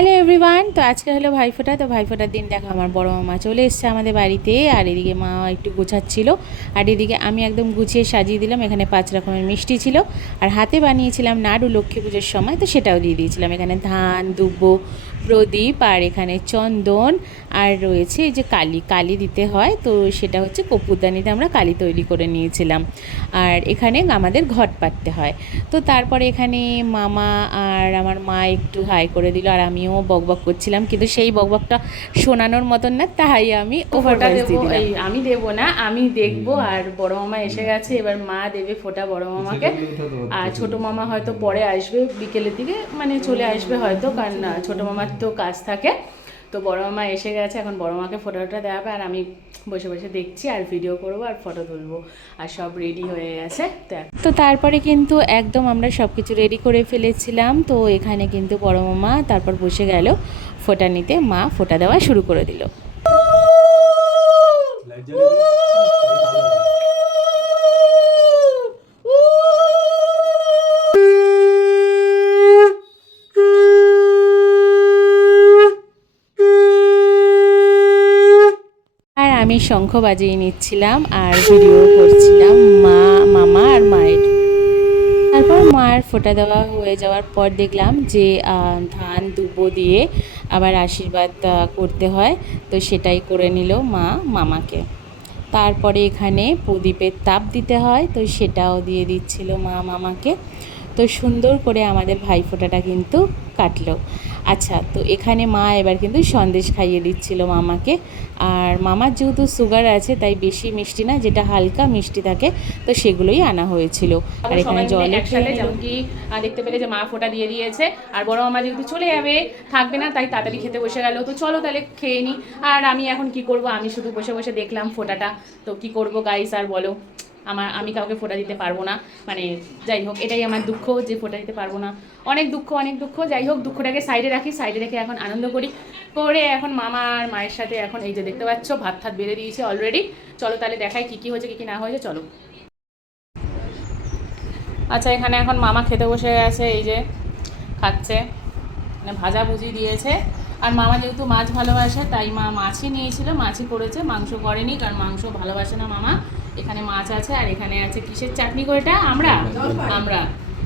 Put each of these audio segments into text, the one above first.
Hello everyone. তো আজকে হলো ভাইফোঁটা। তো ভাইফোঁটার দিন দেখো আমার বড় মামা চলে এসেছে আমাদের বাড়িতে, আর এদিকে মা একটু গোছাচ্ছিল, আর এদিকে আমি একদম গুছিয়ে সাজিয়ে দিলাম। এখানে 5 রকমের মিষ্টি ছিল, আর হাতে বানিয়েছিলাম নাড়ু লক্ষ্মী পুজোর সময়, তো সেটাও দিয়ে দিয়েছিলাম। এখানে ধান, দুব্বো, প্রদীপ, আর এখানে চন্দন, আর রয়েছে এই যে কালি দিতে হয়, তো সেটা হচ্ছে কপুরদানিতে আমরা কালি তৈরি করে নিয়েছিলাম। আর এখানে আমাদের ঘট পাততে হয়। তো তারপরে এখানে মামা আর আমার মা একটু হাই করে দিল, আর আমিও বকবক করছিলাম, কিন্তু সেই বকবকটা শোনানোর মতন না, তাই আমি ওভার ভয়েস দিয়ে দিলাম। আমি দেবো না, আমি দেখবো। আর বড় মামা এসে গেছে, এবার মা দেবে ফোঁটা বড় মামাকে, আর ছোট মামা হয়তো পরে আসবে, বিকেলের দিকে মানে চলে আসবে হয়তো, কারণ ছোট মামার তো কাজ থাকে। তো বড় মামা এসে গেছে, এখন বড় মাকে ফটোটা দেওয়াবে, আর আমি বসে বসে দেখছি আর ভিডিও করবো আর ফটো তুলবো, আর সব রেডি হয়ে গেছে। তো তারপরে কিন্তু একদম আমরা সব কিছু রেডি করে ফেলেছিলাম। তো এখানে কিন্তু বড় মামা তারপর বসে গেল ফোঁটা নিতে, মা ফোঁটা দেওয়া শুরু করে দিল। আর আমি শঙ্খ বাজিয়ে নিচ্ছিলাম আর ভিডিও করছিলাম মামা আর মায়ের। তারপর মায়ের ফোঁটা দেওয়া হয়ে যাওয়ার পর দেখলাম যে ধান দুব্বো দিয়ে আবার আশীর্বাদ করতে হয়, তো সেটাই করে নিল মা মামাকে। তারপরে এখানে প্রদীপের তাপ দিতে হয়, তো সেটাও দিয়ে দিচ্ছিল মা মামাকে। তো সুন্দর করে আমাদের ভাইফোঁটাটা কিন্তু কাটলো। আচ্ছা, তো এখানে মা এবার কিন্তু সন্দেশ খাইয়ে দিচ্ছিল মামাকে। আর মামার যেহেতু সুগার আছে, তাই বেশি মিষ্টি না, যেটা হালকা মিষ্টি থাকে, তো সেগুলোই আনা হয়েছিল। আর এখানে জল একসাথে, যেমন কি দেখতে পেলে যে মা ফোঁটা দিয়ে দিয়েছে, আর বড় মামা যেহেতু চলে যাবে, থাকবে না, তাই তাড়াতাড়ি খেতে বসে গেল। তো চলো তাহলে খেয়ে নিই। আর আমি এখন কি করব, আমি শুধু বসে বসে দেখলাম ফোঁটাটা। তো কি করব গাইস, আর বলো, আমি কাউকে ফোঁটা দিতে পারবো না, মানে যাই হোক, এটাই আমার দুঃখ যে ফোঁটা দিতে পারবো না। অনেক দুঃখ, অনেক দুঃখ। যাই হোক, দুঃখটাকে সাইডে রাখি, সাইডে রেখে এখন আনন্দ করি। করে এখন মামা আর মায়ের সাথে এখন এই যে দেখতে পাচ্ছ ভাত ঠাত বেড়ে দিয়েছে অলরেডি। চলো তাহলে দেখাই কী কী হয়েছে, কী কী না হয়েছে, চলো। আচ্ছা, এখানে এখন মামা খেতে বসে গেছে, এই যে খাচ্ছে, মানে ভাজা ভুজি দিয়েছে। আর মামা যেহেতু মাছ ভালোবাসে, তাই মা মাছই নিয়েছিল, মাছই করেছে, মাংস করেনি, কারণ মাংস ভালোবাসে না মামা। এখানে মাছ আছে, আর এখানে আছে কিসের চাটনি করেটা, আমরা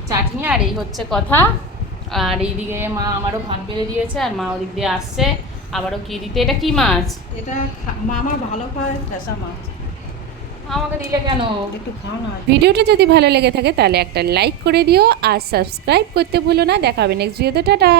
চাটনি। আর এই হচ্ছে কথা। আর এইদিকে মা আমারও ভাত বেড়ে দিয়েছে, আর মা ওদিক দিয়ে আসছে আবারও কি দিতে। এটা কি মাছ? এটা মামা ভালো খায়, ঠেসা মাছ। আমাকে দিলে কেন? একটু খাও না। ভিডিওটা যদি ভালো লেগে থাকে তাহলে একটা লাইক করে দিও, আর সাবস্ক্রাইব করতে ভুলো না। দেখা হবে নেক্সট ভিডিওতে। টাটা।